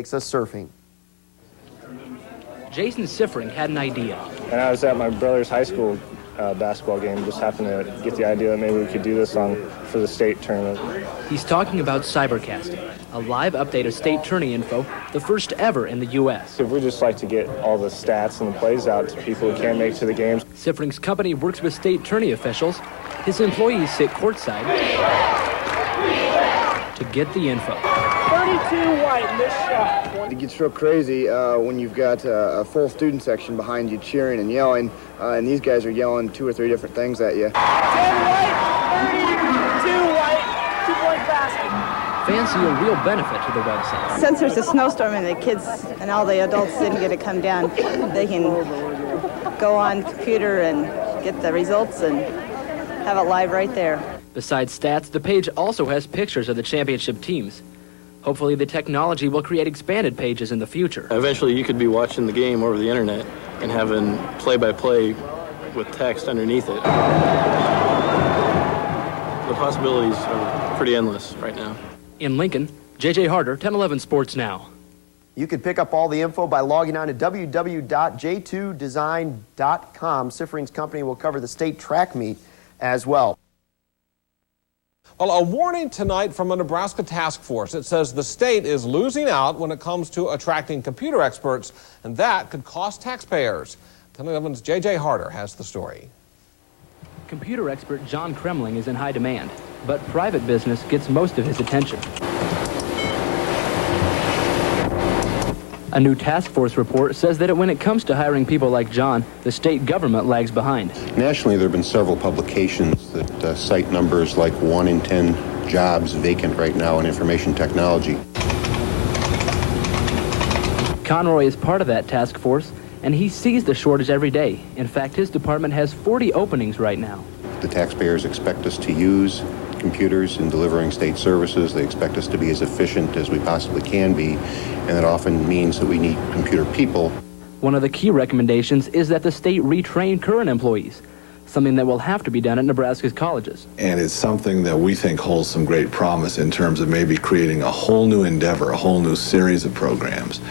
takes us surfing. Jason Siffring had an idea. And I was at my brother's high school basketball game, just happened to get the idea that maybe we could do this for the state tournament. He's talking about cybercasting, a live update of state tourney info, the first ever in the U.S. So we just like to get all the stats and the plays out to people who can't make it to the games. Siffring's company works with state tourney officials. His employees sit courtside to get the info. 32 white in this shot. It gets real crazy when you've got a full student section behind you cheering and yelling, and these guys are yelling 2 or 3 different things at you. 10 white, 32 white, 2-point basket. Fans see a real benefit to the website. Since there's a snowstorm and the kids and all the adults didn't get to come down, they can go on computer and get the results and have it live right there. Besides stats, the page also has pictures of the championship teams. Hopefully the technology will create expanded pages in the future. Eventually you could be watching the game over the internet and having play-by-play with text underneath it. The possibilities are pretty endless right now. In Lincoln, J.J. Harder, 1011 Sports Now. You can pick up all the info by logging on to www.j2design.com. Siffring's company will cover the state track meet as well. Well, a warning tonight from a Nebraska task force. It says the state is losing out when it comes to attracting computer experts, and that could cost taxpayers. 1011's J.J. Harder has the story. Computer expert John Kremling is in high demand, but private business gets most of his attention. A new task force report says that when it comes to hiring people like John, the state government lags behind. Nationally, there have been several publications that cite numbers like 1 in 10 jobs vacant right now in information technology. Conroy is part of that task force, and he sees the shortage every day. In fact, his department has 40 openings right now. The taxpayers expect us to use computers in delivering state services. They expect us to be as efficient as we possibly can be, and that often means that we need computer people. One of the key recommendations is that the state retrain current employees, something that will have to be done at Nebraska's colleges. And it's something that we think holds some great promise in terms of maybe creating a whole new endeavor, a whole new series of programs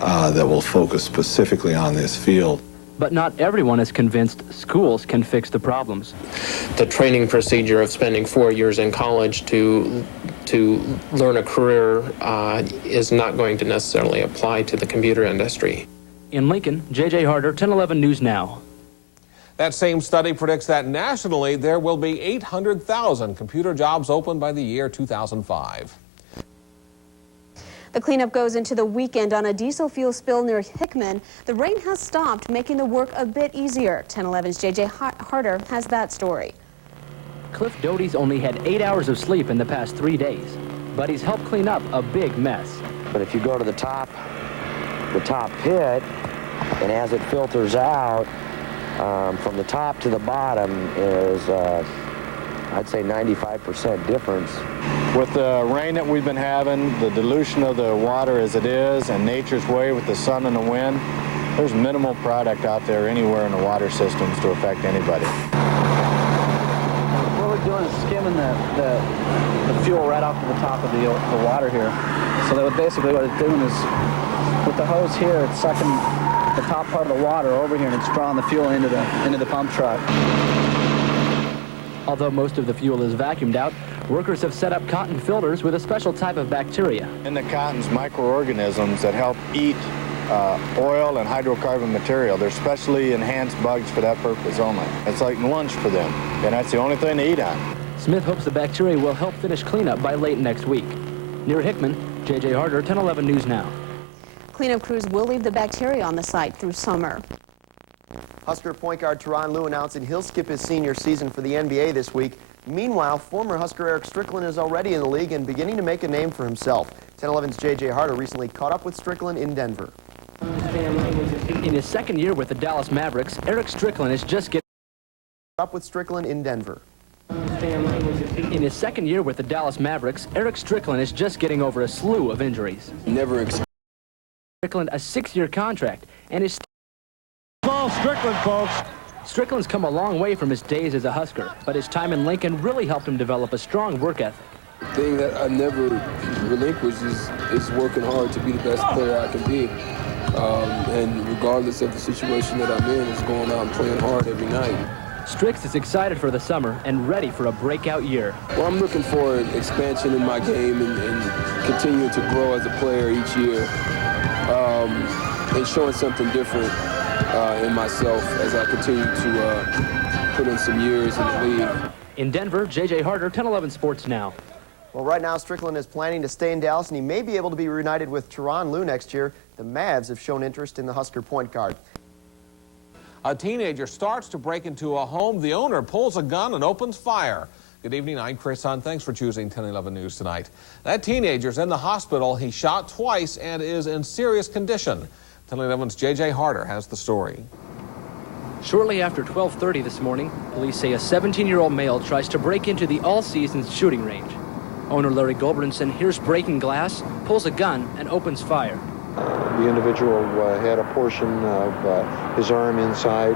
that will focus specifically on this field. But not everyone is convinced schools can fix the problems. The training procedure of spending 4 years in college to learn a career is not going to necessarily apply to the computer industry. In Lincoln, J.J. Harder, 1011 News Now. That same study predicts that nationally there will be 800,000 computer jobs open by the year 2005. The cleanup goes into the weekend on a diesel fuel spill near Hickman. The rain has stopped, making the work a bit easier. 1011's J.J. Harder has that story. Cliff Doty's only had 8 hours of sleep in the past 3 days, but he's helped clean up a big mess. But if you go to the top pit, and as it filters out, from the top to the bottom is, I'd say 95% difference. With the rain that we've been having, the dilution of the water as it is, and nature's way with the sun and the wind, there's minimal product out there anywhere in the water systems to affect anybody. What we're doing is skimming the fuel right off to the top of the water here. So that basically what it's doing is, with the hose here, it's sucking the top part of the water over here, and it's drawing the fuel into the pump truck. Although most of the fuel is vacuumed out, workers have set up cotton filters with a special type of bacteria. In the cotton's microorganisms that help eat oil and hydrocarbon material. They're specially enhanced bugs for that purpose only. It's like lunch for them, and that's the only thing to eat on. Smith hopes the bacteria will help finish cleanup by late next week. Near Hickman, J.J. Harder, 1011 News Now. Cleanup crews will leave the bacteria on the site through summer. Husker point guard Tyronn Lue announcing he'll skip his senior season for the NBA this week. Meanwhile, former Husker Eric Strickland is already in the league and beginning to make a name for himself. 1011's J.J. Harder recently caught up with Strickland in Denver. In his second year with the Dallas Mavericks, Eric Strickland is just getting up with Strickland in Denver. In his second year with the Dallas Mavericks, Eric Strickland is just getting over a slew of injuries. Strickland a 6-year contract and is Strickland, folks. Strickland's come a long way from his days as a Husker, but his time in Lincoln really helped him develop a strong work ethic. The thing that I never relinquish is working hard to be the best player I can be. And regardless of the situation that I'm in, is going out and playing hard every night. Strix is excited for the summer and ready for a breakout year. Well, I'm looking for an expansion in my game and continuing to grow as a player each year, and showing something different in myself as I continue to put in some years in the league. In Denver, J.J. Harder, 10-11 Sports Now. Well, right now, Strickland is planning to stay in Dallas, and he may be able to be reunited with Tyronn Lue next year. The Mavs have shown interest in the Husker point guard. A teenager starts to break into a home. The owner pulls a gun and opens fire. Good evening, I'm Chris Hunt. Thanks for choosing 1011 News tonight. That teenager's in the hospital. He shot twice and is in serious condition. 1011's J.J. Harder has the story. Shortly after 12:30 this morning, police say a 17-year-old male tries to break into the All Seasons shooting range. Owner Larry Goldbranson hears breaking glass, pulls a gun, and opens fire. The individual had a portion of his arm inside.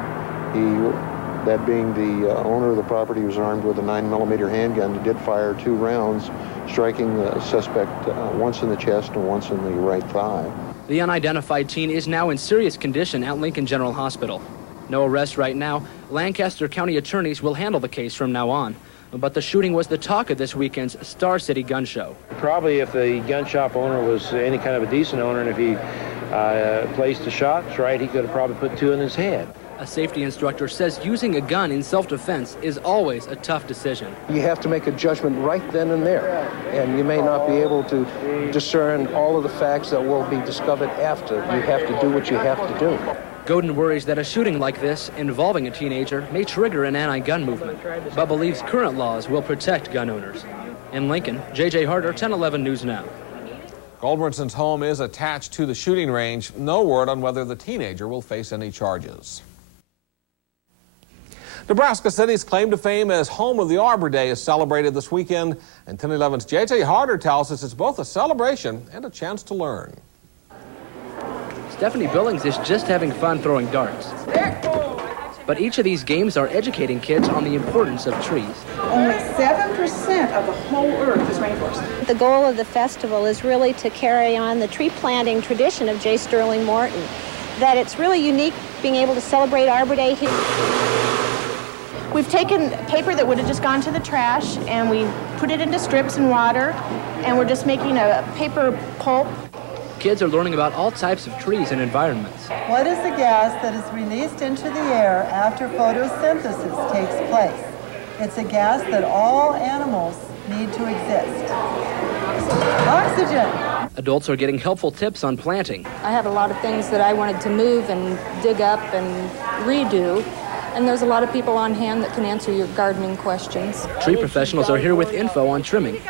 That being the owner of the property, was armed with a 9mm handgun. He did fire 2 rounds, striking the suspect once in the chest and once in the right thigh. The unidentified teen is now in serious condition at Lincoln General Hospital. No arrest right now. Lancaster County attorneys will handle the case from now on. But the shooting was the talk of this weekend's Star City Gun Show. Probably if the gun shop owner was any kind of a decent owner, and if he placed the shots right, he could have probably put 2 in his head. A safety instructor says using a gun in self-defense is always a tough decision. You have to make a judgment right then and there, and you may not be able to discern all of the facts that will be discovered after. You have to do what you have to do. Godin worries that a shooting like this involving a teenager may trigger an anti-gun movement, but believes current laws will protect gun owners. In Lincoln, J.J. Harder, 1011 News Now. Goldbranson's home is attached to the shooting range. No word on whether the teenager will face any charges. Nebraska City's claim to fame as home of the Arbor Day is celebrated this weekend, and 1011's J.J. Harder tells us it's both a celebration and a chance to learn. Stephanie Billings is just having fun throwing darts. But each of these games are educating kids on the importance of trees. Only 7% of the whole earth is rainforest. The goal of the festival is really to carry on the tree planting tradition of J. Sterling Morton. That it's really unique being able to celebrate Arbor Day here. We've taken paper that would have just gone to the trash and we put it into strips and water, and we're just making a paper pulp. Kids are learning about all types of trees and environments. What is the gas that is released into the air after photosynthesis takes place? It's a gas that all animals need to exist. Oxygen. Adults are getting helpful tips on planting. I had a lot of things that I wanted to move and dig up and redo. And there's a lot of people on hand that can answer your gardening questions. Tree professionals are here with info on trimming.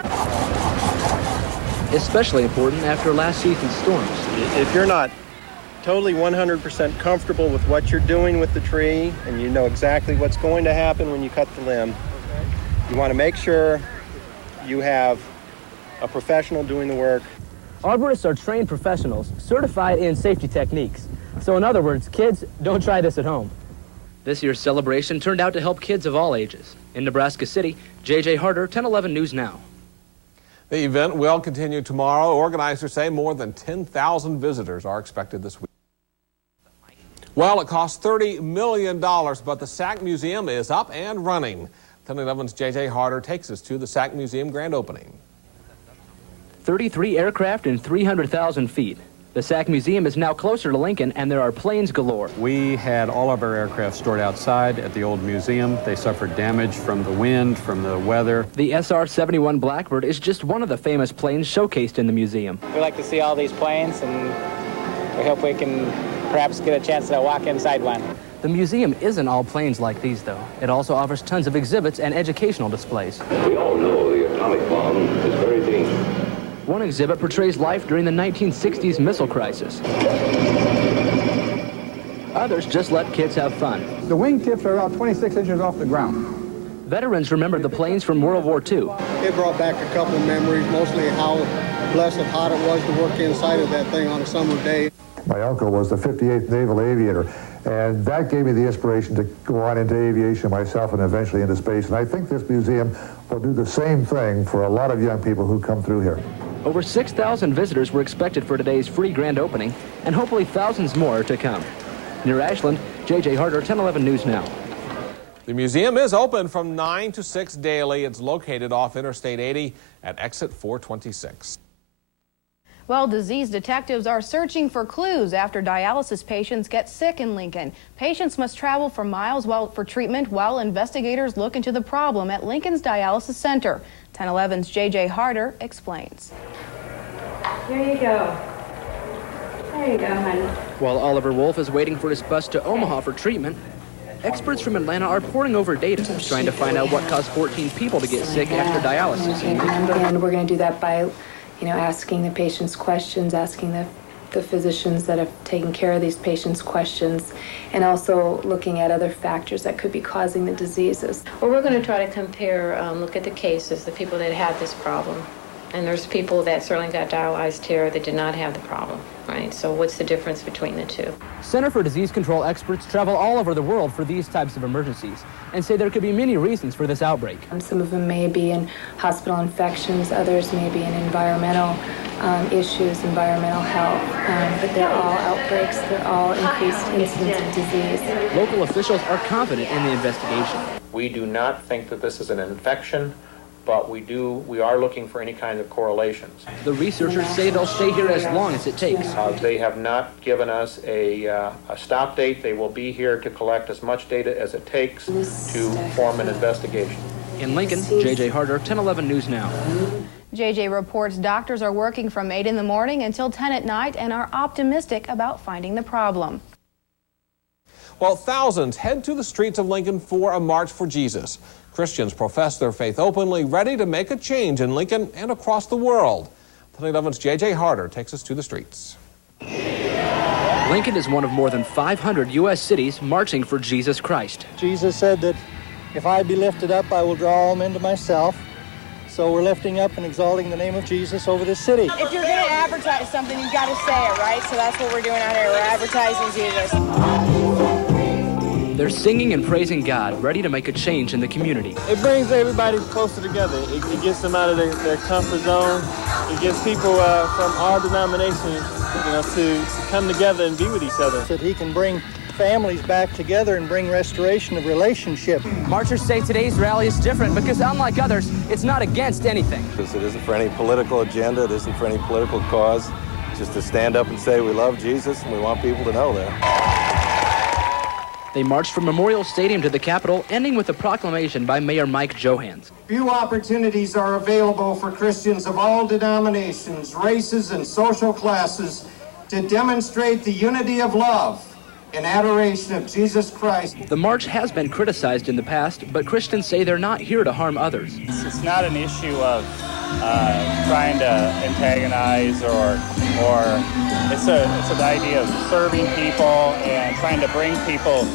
Especially important after last season's storms. If you're not totally 100% comfortable with what you're doing with the tree, and you know exactly what's going to happen when you cut the limb, you want to make sure you have a professional doing the work. Arborists are trained professionals, certified in safety techniques. So in other words, kids, don't try this at home. This year's celebration turned out to help kids of all ages. In Nebraska City, J.J. Harder, 1011 News Now. The event will continue tomorrow. Organizers say more than 10,000 visitors are expected this week. Well, it costs $30 million, but the Sack Museum is up and running. 1011's J.J. Harder takes us to the Sack Museum grand opening. 33 aircraft and 300,000 feet. The Sack Museum is now closer to Lincoln, and there are planes galore. We had all of our aircraft stored outside at the old museum. They suffered damage from the wind, from the weather. The SR-71 Blackbird is just one of the famous planes showcased in the museum. We like to see all these planes, and we hope we can perhaps get a chance to walk inside one. The museum isn't all planes like these, though. It also offers tons of exhibits and educational displays. We all know the atomic bomb is very dangerous. One exhibit portrays life during the 1960s missile crisis. Others just let kids have fun. The wingtips are about 26 inches off the ground. Veterans remember the planes from World War II. It brought back a couple of memories, mostly how blessed hot it was to work inside of that thing on a summer day. My uncle was the 58th Naval Aviator, and that gave me the inspiration to go on into aviation myself and eventually into space. And I think this museum will do the same thing for a lot of young people who come through here. Over 6,000 visitors were expected for today's free grand opening, and hopefully thousands more to come. Near Ashland, J.J. Harder, 1011 News Now. The museum is open from 9 to 6 daily. It's located off Interstate 80 at exit 426. Well, disease detectives are searching for clues after dialysis patients get sick in Lincoln. Patients must travel for miles for treatment while investigators look into the problem at Lincoln's Dialysis Center. 1011's J.J. Harder explains. Here you go. There you go, honey. While Oliver Wolf is waiting for his bus to Omaha for treatment, experts from Atlanta are poring over data, trying to find out what caused 14 people to get sick after dialysis. And we're going to do that by, asking the patients questions, asking the physicians that have taken care of these patients questions, and also looking at other factors that could be causing the diseases. Well, we're going to try to compare, look at the cases, the people that had this problem. And there's people that certainly got dialyzed here that did not have the problem, right? So what's the difference between the two? Center for Disease Control experts travel all over the world for these types of emergencies and say there could be many reasons for this outbreak. Some of them may be in hospital infections, others may be in environmental issues, environmental health, but they're all outbreaks, they're all increased incidence of disease. Local officials are confident in the investigation. We do not think that this is an infection, but we are looking for any kind of correlations. The researchers say they'll stay here as long as it takes. They have not given us a stop date. They will be here to collect as much data as it takes to form an investigation. In Lincoln, J.J. Harder, 1011 News Now. JJ reports doctors are working from 8 in the morning until 10 at night and are optimistic about finding the problem. Well, thousands head to the streets of Lincoln for a March for Jesus. Christians profess their faith openly, ready to make a change in Lincoln and across the world. 1011's J.J. Harder takes us to the streets. Lincoln is one of more than 500 U.S. cities marching for Jesus Christ. Jesus said that if I be lifted up, I will draw all men to myself. So we're lifting up and exalting the name of Jesus over this city. If you're going to advertise something, you've got to say it, right? So that's what we're doing out here. We're advertising Jesus. They're singing and praising God, ready to make a change in the community. It brings everybody closer together. It gets them out of their comfort zone. It gets people from all denominations, to come together and be with each other. That he can bring families back together and bring restoration of relationship. Marchers say today's rally is different because, unlike others, it's not against anything. It isn't for any political agenda. It isn't for any political cause. It's just to stand up and say we love Jesus and we want people to know that. They marched from Memorial Stadium to the Capitol, ending with a proclamation by Mayor Mike Johans. Few opportunities are available for Christians of all denominations, races, and social classes to demonstrate the unity of love in adoration of Jesus Christ. The march has been criticized in the past, but Christians say they're not here to harm others. It's not an issue of trying to antagonize or it's an idea of serving people and trying to bring people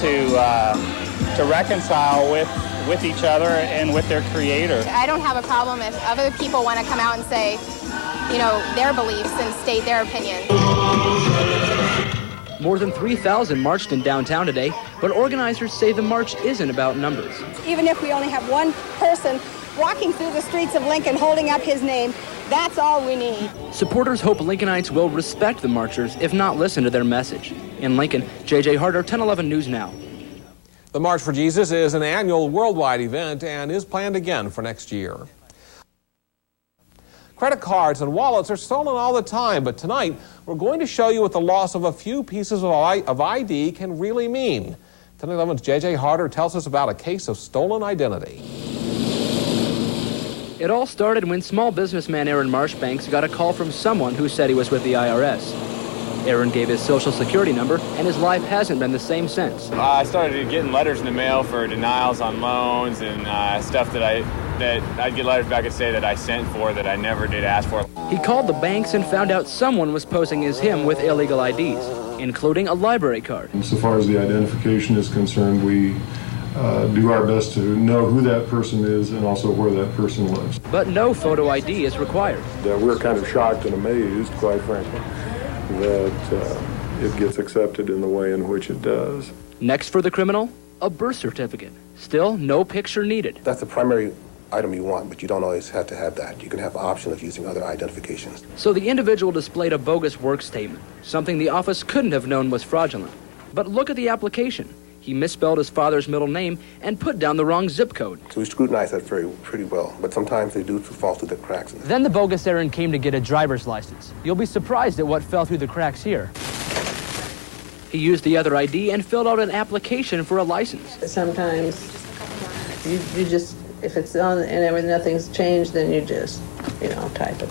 to reconcile with each other and with their Creator. I don't have a problem if other people want to come out and say, their beliefs and state their opinion. More than 3,000 marched in downtown today, but organizers say the march isn't about numbers. Even if we only have one person walking through the streets of Lincoln holding up his name, that's all we need. Supporters hope Lincolnites will respect the marchers, if not listen to their message. In Lincoln, J.J. Harder, 1011 News Now. The March for Jesus is an annual worldwide event and is planned again for next year. Credit cards and wallets are stolen all the time, but tonight we're going to show you what the loss of a few pieces of ID can really mean. 1011's J.J. Harder tells us about a case of stolen identity. It all started when small businessman Aaron Marshbanks got a call from someone who said he was with the IRS. Aaron gave his social security number, and his life hasn't been the same since. I started getting letters in the mail for denials on loans and stuff that I'd get letters back and say that I sent for that I never did ask for. He called the banks and found out someone was posing as him with illegal IDs, including a library card. So far as the identification is concerned, we do our best to know who that person is and also where that person lives. But no photo ID is required. We're kind of shocked and amazed, quite frankly. that it gets accepted in the way in which it does. Next for the criminal, a birth certificate. Still, no picture needed. That's the primary item you want, but you don't always have to have that. You can have the option of using other identifications. So the individual displayed a bogus work statement, something the office couldn't have known was fraudulent. But look at the application. He misspelled his father's middle name and put down the wrong zip code. So we scrutinize that pretty well, but sometimes they do fall through the cracks. Then the bogus errand came to get a driver's license. You'll be surprised at what fell through the cracks here. He used the other ID and filled out an application for a license. Sometimes you just, if it's on and nothing's changed, then you just, type it.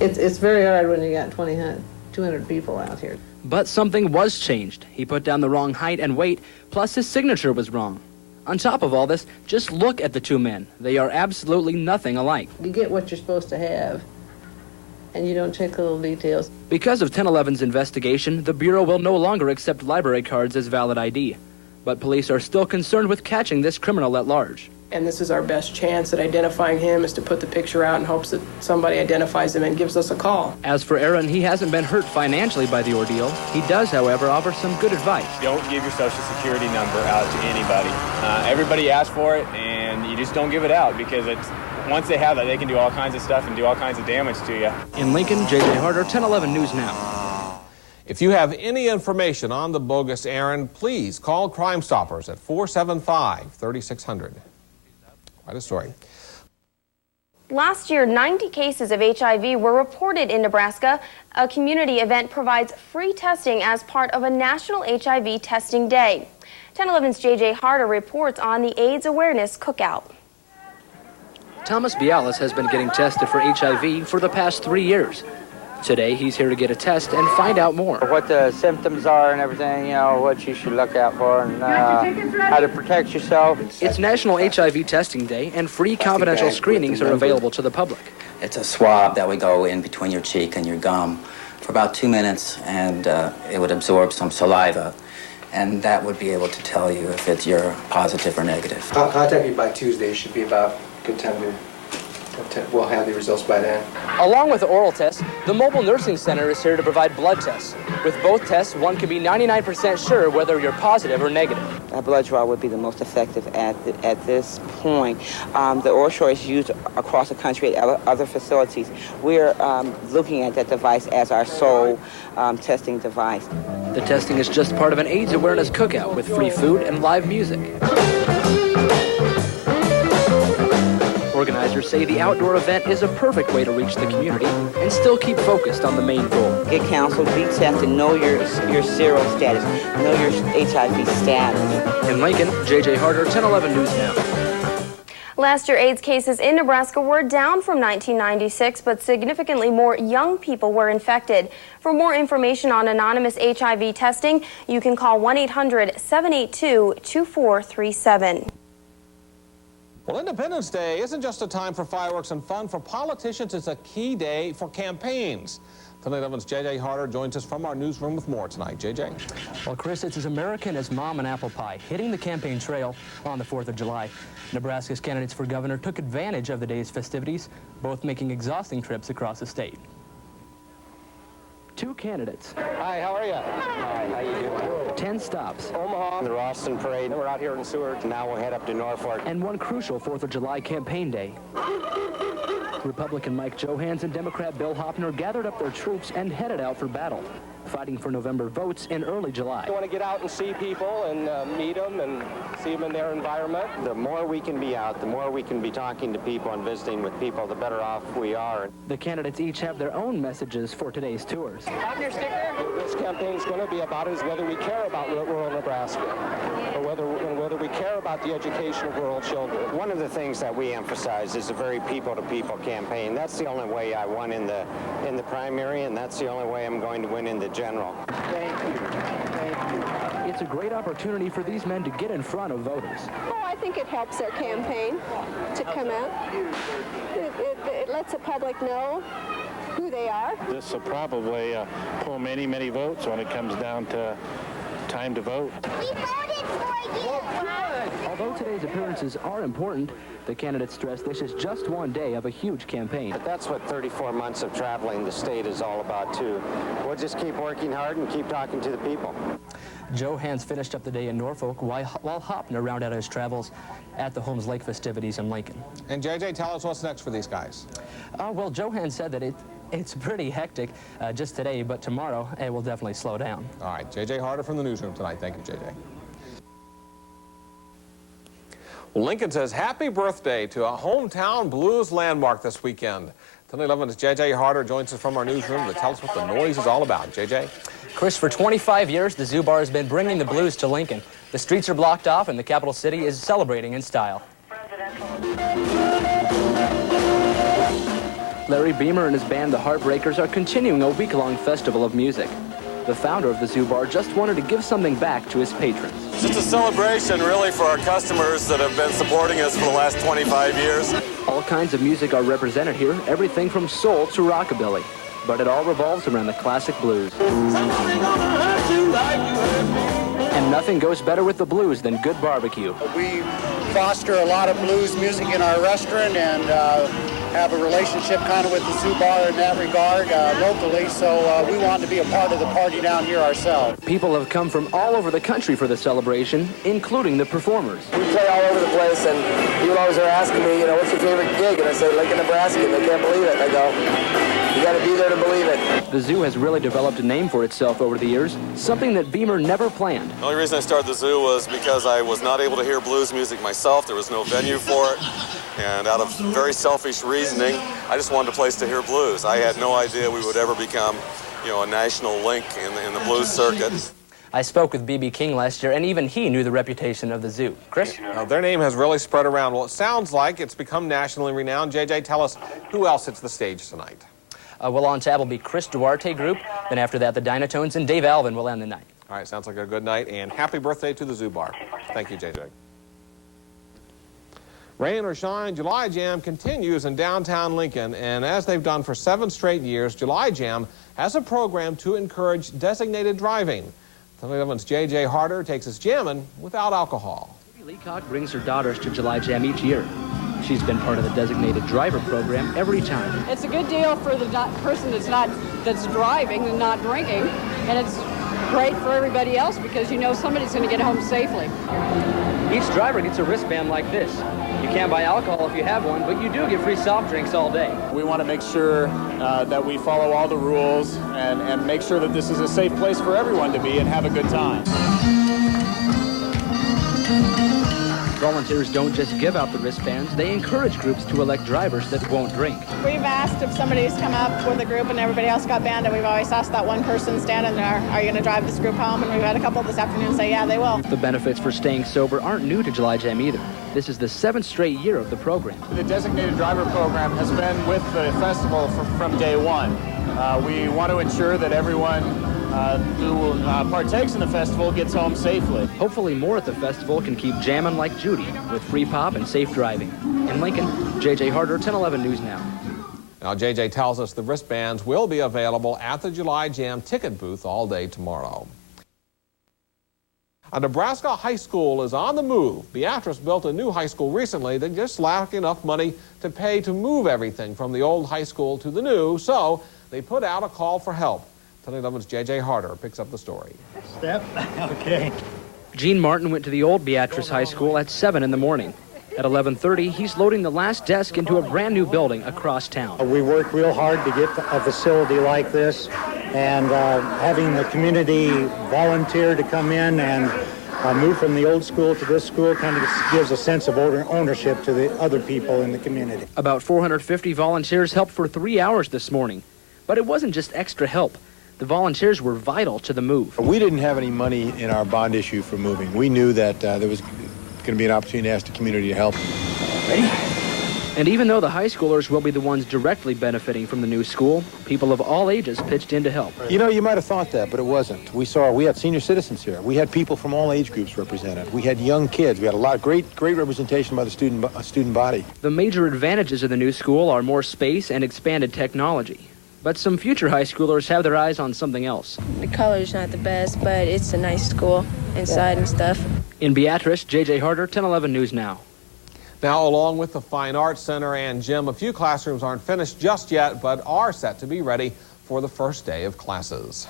It's very hard when you got 200 people out here. But something was changed. He put down the wrong height and weight, plus his signature was wrong. On top of all this, just look at the two men. They are absolutely nothing alike. You get what you're supposed to have, and you don't check little details. Because of 1011's investigation, the Bureau will no longer accept library cards as valid ID. But police are still concerned with catching this criminal at large. And this is our best chance at identifying him, is to put the picture out in hopes that somebody identifies him and gives us a call. As for Aaron, he hasn't been hurt financially by the ordeal. He does, however, offer some good advice. Don't give your social security number out to anybody. Everybody asks for it, and you just don't give it out, because once they have that, they can do all kinds of stuff and do all kinds of damage to you. In Lincoln, J.J. Harder, 1011 News Now. If you have any information on the bogus errand, please call Crime Stoppers at 475-3600. Quite a story. Last year, 90 cases of HIV were reported in Nebraska. A community event provides free testing as part of a national HIV testing day. 1011's J.J. Harder reports on the AIDS Awareness Cookout. Thomas Bialis has been getting tested for HIV for the past 3 years. Today, he's here to get a test and find out more. What the symptoms are and everything, what you should look out for, and how to protect yourself. It's National HIV Testing Day, and free confidential screenings are available to the public. It's a swab that would go in between your cheek and your gum for about 2 minutes, and it would absorb some saliva, and that would be able to tell you if you're positive or negative. Contact me by Tuesday. Should be about a good time to. We'll have the results by then. Along with the oral tests, the Mobile Nursing Center is here to provide blood tests. With both tests, one can be 99% sure whether you're positive or negative. A blood draw would be the most effective at this point. The OraSure is used across the country at other facilities. We're looking at that device as our sole testing device. The testing is just part of an AIDS awareness cookout with free food and live music. Organizers say the outdoor event is a perfect way to reach the community and still keep focused on the main goal. Get counseled, be tested, know your sero status, know your HIV status. In Lincoln, J.J. Harder, 1011 News Now. Last year, AIDS cases in Nebraska were down from 1996, but significantly more young people were infected. For more information on anonymous HIV testing, you can call 1-800-782-2437. Well, Independence Day isn't just a time for fireworks and fun. For politicians, it's a key day for campaigns. 1011's J.J. Harder joins us from our newsroom with more tonight. J.J. Well, Chris, it's as American as mom and apple pie, hitting the campaign trail on the 4th of July. Nebraska's candidates for governor took advantage of the day's festivities, both making exhausting trips across the state. Two candidates. Hi, how are you? Hi, how you doing? 10 stops. Omaha, the Ralston Parade. We're out here in Seward. Now we'll head up to Norfolk. And one crucial 4th of July campaign day. Republican Mike Johans and Democrat Bill Hoppner gathered up their troops and headed out for battle, fighting for November votes in early July. I want to get out and see people and meet them and see them in their environment. The more we can be out, the more we can be talking to people and visiting with people, the better off we are. The candidates each have their own messages for today's tours. Have your sticker? This campaign is going to be about is whether we care about rural Nebraska, or whether we care about the education of rural children. One of the things that we emphasize is a very people-to-people campaign. That's the only way I won in the primary, and that's the only way I'm going to win in the general. Thank you. Thank you. It's a great opportunity for these men to get in front of voters. Oh, I think it helps their campaign to come out. It lets the public know who they are. This will probably pull many, many votes when it comes down to time to vote. We voted for you! Although today's appearances are important, the candidates stress this is just one day of a huge campaign. But that's what 34 months of traveling the state is all about, too. We'll just keep working hard and keep talking to the people. Joe Hans finished up the day in Norfolk while Hopner rounded out his travels at the Holmes Lake festivities in Lincoln. And JJ, tell us what's next for these guys. Well, Joe Hans said that it's pretty hectic just today, but tomorrow it will definitely slow down. All right, JJ Harder from the newsroom tonight. Thank you, JJ. Well, Lincoln says happy birthday to a hometown blues landmark this weekend. 10:11 is JJ Harder joins us from our newsroom to tell us what the noise is all about. JJ? Chris, for 25 years, the Zoo Bar has been bringing the blues to Lincoln. The streets are blocked off and the capital city is celebrating in style. Larry Beamer and his band, the Heartbreakers, are continuing a week-long festival of music. The founder of the Zoo Bar just wanted to give something back to his patrons. It's just a celebration, really, for our customers that have been supporting us for the last 25 years. All kinds of music are represented here, everything from soul to rockabilly. But it all revolves around the classic blues. And nothing goes better with the blues than good barbecue. We foster a lot of blues music in our restaurant and have a relationship kind of with the Zoo Bar in that regard locally, so we want to be a part of the party down here ourselves. People have come from all over the country for the celebration, including the performers. We play all over the place, and people always are asking me, you know, what's your favorite gig? And I say, Lincoln, Nebraska, and they can't believe it. And I go, you got to be there to believe it. The zoo has really developed a name for itself over the years, something that Beamer never planned. The only reason I started the zoo was because I was not able to hear blues music myself. There was no venue for it. And out of very selfish reasoning, I just wanted a place to hear blues. I had no idea we would ever become, you know, a national link in the blues circuit. I spoke with B.B. King last year, and even he knew the reputation of the zoo. Chris? Their name has really spread around. Well, it sounds like it's become nationally renowned. JJ, tell us who else hits the stage tonight. Well, on tab will be Chris Duarte Group. Then after that, the Dynatones and Dave Alvin will end the night. All right, sounds like a good night, and happy birthday to the Zoo Bar. Thank you, JJ. Rain or shine, July Jam continues in downtown Lincoln, and as they've done for 7 straight years, July Jam has a program to encourage designated driving. 11's J.J. Harder takes us jamming without alcohol. Leacock brings her daughters to July Jam each year. She's been part of the designated driver program every time. It's a good deal for the person that's driving and not drinking, and it's great for everybody else because you know somebody's going to get home safely. Each driver gets a wristband like this. You can't buy alcohol if you have one, but you do get free soft drinks all day. We want to make sure that we follow all the rules and make sure that this is a safe place for everyone to be and have a good time. Volunteers don't just give out the wristbands, they encourage groups to elect drivers that won't drink. We've asked if somebody's come up with a group and everybody else got banned, and we've always asked that one person standing there, are you going to drive this group home? And we've had a couple this afternoon say, yeah, they will. The benefits for staying sober aren't new to July Jam either. This is the 7th straight year of the program. The designated driver program has been with the festival from day one. We want to ensure that everyone who partakes in the festival gets home safely. Hopefully more at the festival can keep jamming like Judy with free pop and safe driving. In Lincoln, J.J. Harder, 1011 News Now. Now, J.J. tells us the wristbands will be available at the July Jam ticket booth all day tomorrow. A Nebraska high school is on the move. Beatrice built a new high school recently that just lacked enough money to pay to move everything from the old high school to the new, so they put out a call for help. 1011's J.J. Harder picks up the story. Step. Okay. Gene Martin went to the old Beatrice High School at 7 in the morning. At 11:30, he's loading the last desk into a brand new building across town. We worked real hard to get a facility like this, and having the community volunteer to come in and move from the old school to this school kind of gives a sense of ownership to the other people in the community. About 450 volunteers helped for 3 hours this morning. But it wasn't just extra help. The volunteers were vital to the move. We didn't have any money in our bond issue for moving. We knew that there was going to be an opportunity to ask the community to help. Ready? And even though the high schoolers will be the ones directly benefiting from the new school, people of all ages pitched in to help. You know, you might have thought that, but it wasn't. We had senior citizens here. We had people from all age groups represented. We had young kids. We had a lot of great representation by the student body. The major advantages of the new school are more space and expanded technology. But some future high schoolers have their eyes on something else. The color's not the best, but it's a nice school inside and stuff. In Beatrice, J.J. Harder, 1011 News Now. Now, along with the Fine Arts Center and gym, a few classrooms aren't finished just yet, but are set to be ready for the first day of classes.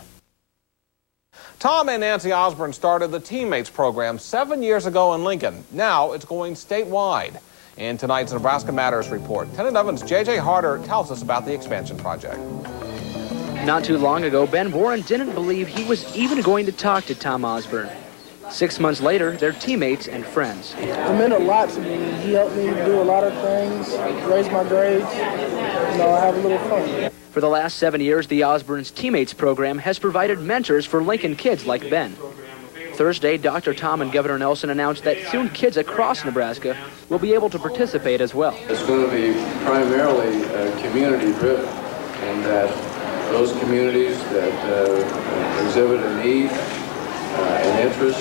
Tom and Nancy Osborne started the Teammates program 7 years ago in Lincoln. Now it's going statewide. In tonight's Nebraska Matters report, 1011's J.J. Harder tells us about the expansion project. Not too long ago, Ben Warren didn't believe he was even going to talk to Tom Osborne. 6 months later, they're teammates and friends. It meant a lot to me. He helped me do a lot of things, raise my grades, have a little fun. For the last 7 years, the Osborne's Teammates program has provided mentors for Lincoln kids like Ben. Thursday, Dr. Tom and Governor Nelson announced that soon kids across Nebraska will be able to participate as well. It's going to be primarily community-driven, and that those communities that exhibit a need, an interest,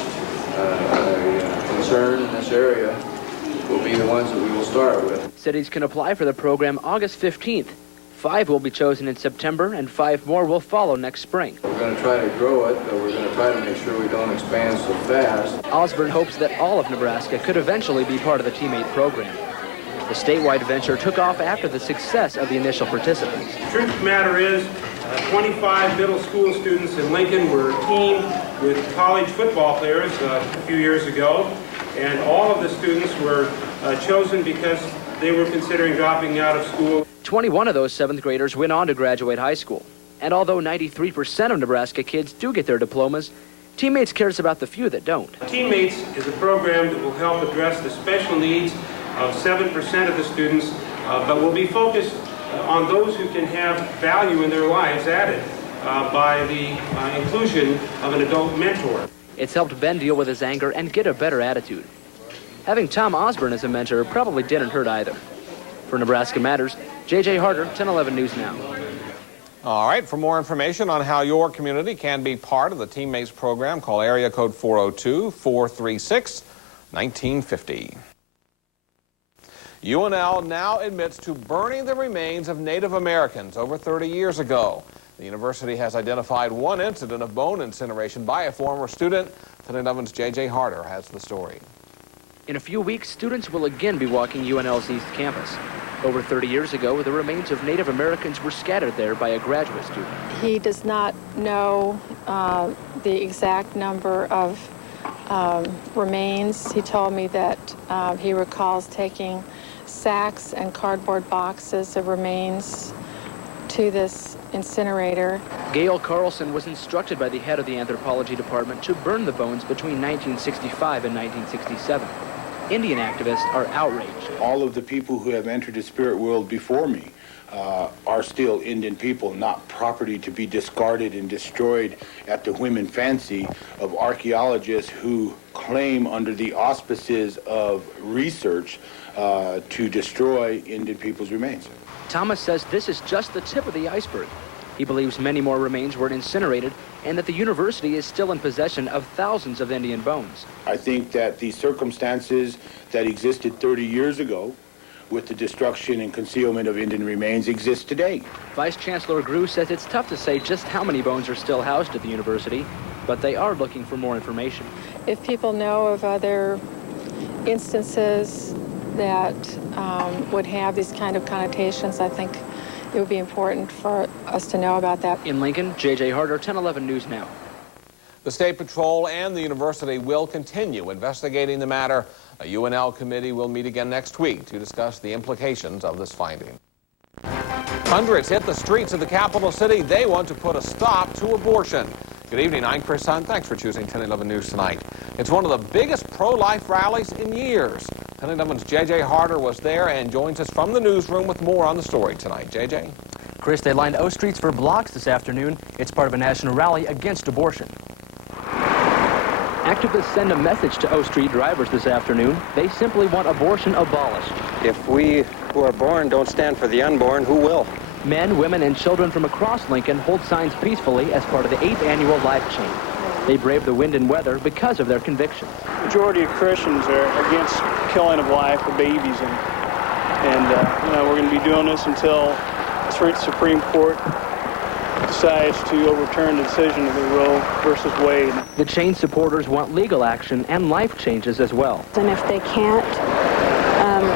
a concern in this area will be the ones that we will start with. Cities can apply for the program August 15th. 5 will be chosen in September, and 5 more will follow next spring. We're going to try to grow it, but we're going to try to make sure we don't expand so fast. Osborne hopes that all of Nebraska could eventually be part of the Teammate program. The statewide venture took off after the success of the initial participants. The truth of the matter is, 25 middle school students in Lincoln were teamed with college football players a few years ago, and all of the students were chosen because they were considering dropping out of school. 21 of those 7th graders went on to graduate high school. And although 93% of Nebraska kids do get their diplomas, Teammates cares about the few that don't. Teammates is a program that will help address the special needs of 7% of the students, but will be focused on those who can have value in their lives added by the inclusion of an adult mentor. It's helped Ben deal with his anger and get a better attitude. Having Tom Osborne as a mentor probably didn't hurt either. For Nebraska Matters, J.J. Harder, 1011 News Now. All right, for more information on how your community can be part of the Teammates program, call area code 402-436-1950. UNL now admits to burning the remains of Native Americans over 30 years ago. The university has identified one incident of bone incineration by a former student. 1011's J.J. Harder has the story. In a few weeks, students will again be walking UNL's East Campus. Over 30 years ago, the remains of Native Americans were scattered there by a graduate student. He does not know the exact number of remains. He told me that he recalls taking sacks and cardboard boxes of remains to this incinerator. Gail Carlson was instructed by the head of the anthropology department to burn the bones between 1965 and 1967. Indian activists are outraged. All of the people who have entered the spirit world before me are still Indian people, not property to be discarded and destroyed at the whim and fancy of archaeologists who claim under the auspices of research to destroy Indian people's remains. Thomas says this is just the tip of the iceberg. He believes many more remains were incinerated and that the university is still in possession of thousands of Indian bones. I think that the circumstances that existed 30 years ago with the destruction and concealment of Indian remains exist today. Vice Chancellor Grew says it's tough to say just how many bones are still housed at the university, but they are looking for more information. If people know of other instances that would have these kind of connotations, I think it would be important for us to know about that. In Lincoln, J.J. Harder, 1011 News Now. The State Patrol and the university will continue investigating the matter. A UNL committee will meet again next week to discuss the implications of this finding. Hundreds hit the streets of the capital city. They want to put a stop to abortion. Good evening, I'm Chris Hunt. Thanks for choosing 1011 News tonight. It's one of the biggest pro-life rallies in years. 1011's J.J. Harder was there and joins us from the newsroom with more on the story tonight. J.J. Chris, they lined O streets for blocks this afternoon. It's part of a national rally against abortion. Activists send a message to O Street drivers this afternoon. They simply want abortion abolished. If we who are born don't stand for the unborn, who will? Men, women, and children from across Lincoln hold signs peacefully as part of the 8th annual Life Chain. They brave the wind and weather because of their convictions. The majority of Christians are against killing of life, of babies, and we're going to be doing this until the Supreme Court decides to overturn the decision of the Roe versus Wade. The chain supporters want legal action and life changes as well. And if they can't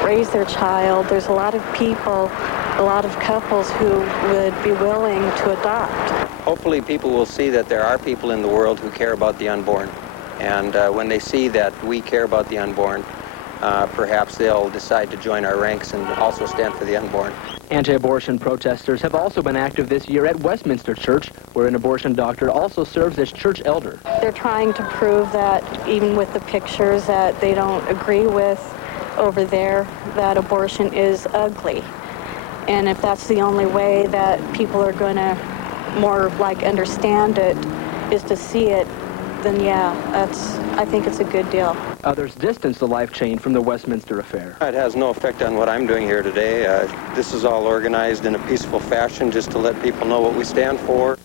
raise their child, there's a lot of people, a lot of couples who would be willing to adopt. Hopefully people will see that there are people in the world who care about the unborn. And when they see that we care about the unborn, perhaps they'll decide to join our ranks and also stand for the unborn. Anti-abortion protesters have also been active this year at Westminster Church, where an abortion doctor also serves as church elder. They're trying to prove that even with the pictures that they don't agree with over there, that abortion is ugly. And if that's the only way that people are going to more like understand it, is to see it, then yeah, I think it's a good deal. Others distance the life chain from the Westminster affair. It has no effect on what I'm doing here today. This is all organized in a peaceful fashion just to let people know what we stand for.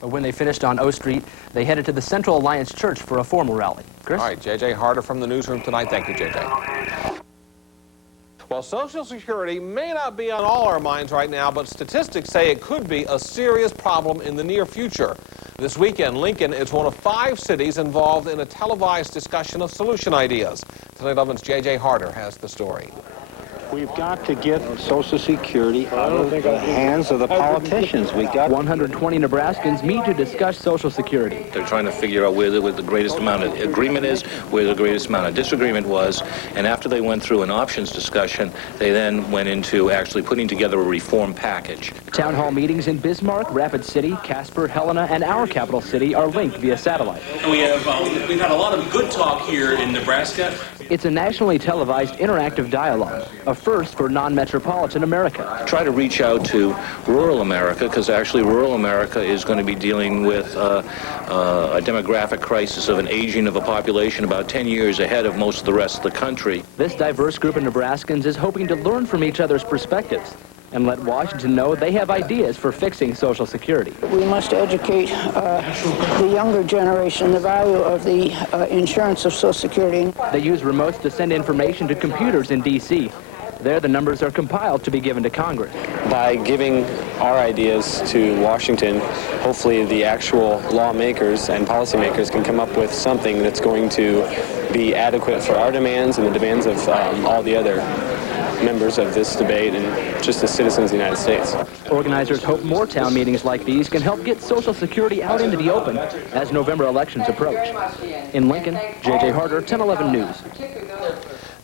When they finished on O Street, they headed to the Central Alliance Church for a formal rally. Chris? All right, J.J. Harder from the newsroom tonight. Thank you, J.J. Well, Social Security may not be on all our minds right now, but statistics say it could be a serious problem in the near future. This weekend, Lincoln is one of 5 cities involved in a televised discussion of solution ideas. Tonight 11's J.J. Harder has the story. We've got to get Social Security out of the hands of the politicians. We got 120 Nebraskans meet to discuss Social Security. They're trying to figure out where the greatest amount of agreement is, where the greatest amount of disagreement was, and after they went through an options discussion, they then went into actually putting together a reform package. Town hall meetings in Bismarck, Rapid City, Casper, Helena, and our capital city are linked via satellite. And we've had a lot of good talk here in Nebraska. It's a nationally televised interactive dialogue, a first for non-metropolitan America. Try to reach out to rural America, because actually rural America is going to be dealing with a demographic crisis of an aging of a population about 10 years ahead of most of the rest of the country. This diverse group of Nebraskans is hoping to learn from each other's perspectives and let Washington know they have ideas for fixing Social Security. We must educate the younger generation the value of the insurance of Social Security. They use remotes to send information to computers in D.C. There, the numbers are compiled to be given to Congress. By giving our ideas to Washington, hopefully the actual lawmakers and policymakers can come up with something that's going to be adequate for our demands and the demands of all the other members of this debate and just the citizens of the United States. Organizers hope more town meetings like these can help get Social Security out into the open as November elections approach. In Lincoln, J.J. Harder, 1011 News.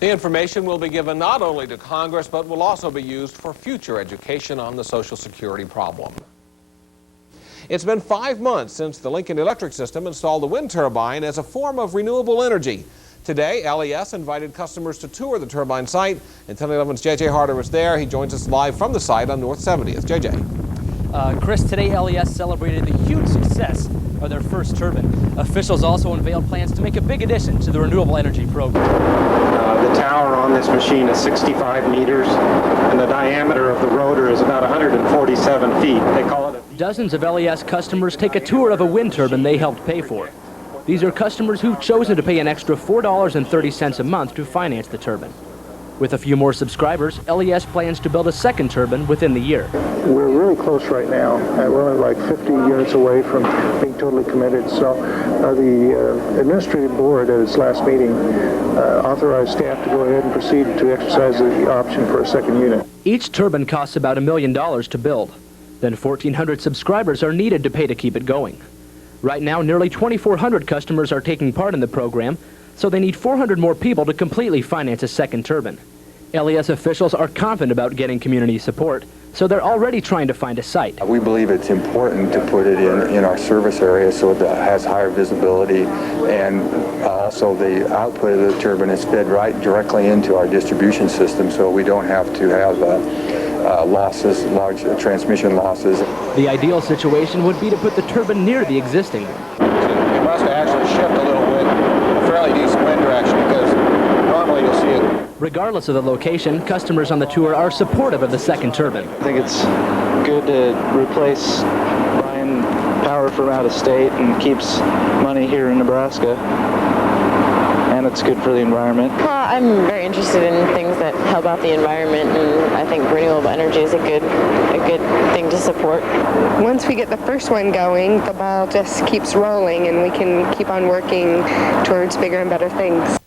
The information will be given not only to Congress, but will also be used for future education on the Social Security problem. It's been 5 months since the Lincoln Electric System installed a wind turbine as a form of renewable energy. Today, LES invited customers to tour the turbine site, and 1011's J.J. Harder is there. He joins us live from the site on North 70th. J.J. Chris, today LES celebrated the huge success of their first turbine. Officials also unveiled plans to make a big addition to the renewable energy program. The tower on this machine is 65 meters, and the diameter of the rotor is about 147 feet. They call it Dozens of LES customers take a tour of a wind turbine they helped pay for. These are customers who've chosen to pay an extra $4.30 a month to finance the turbine. With a few more subscribers, LES plans to build a second turbine within the year. We're really close right now. We're only like 50 units away from being totally committed. So the administrative board at its last meeting authorized staff to go ahead and proceed to exercise the option for a second unit. Each turbine costs about $1 million to build. Then 1,400 subscribers are needed to pay to keep it going. Right now, nearly 2,400 customers are taking part in the program, so they need 400 more people to completely finance a second turbine. LES officials are confident about getting community support, so they're already trying to find a site. We believe it's important to put it in our service area so that it has higher visibility, and also the output of the turbine is fed right directly into our distribution system, so we don't have to have losses, large transmission losses. The ideal situation would be to put the turbine near the existing one. It must actually shift a little bit, a fairly decent wind direction, because normally you'll see it. Regardless of the location, customers on the tour are supportive of the second turbine. I think it's good to replace buying power from out of state and keeps money here in Nebraska. And what's good for the environment? I'm very interested in things that help out the environment, and I think renewable energy is a good thing to support. Once we get the first one going, the ball just keeps rolling and we can keep on working towards bigger and better things.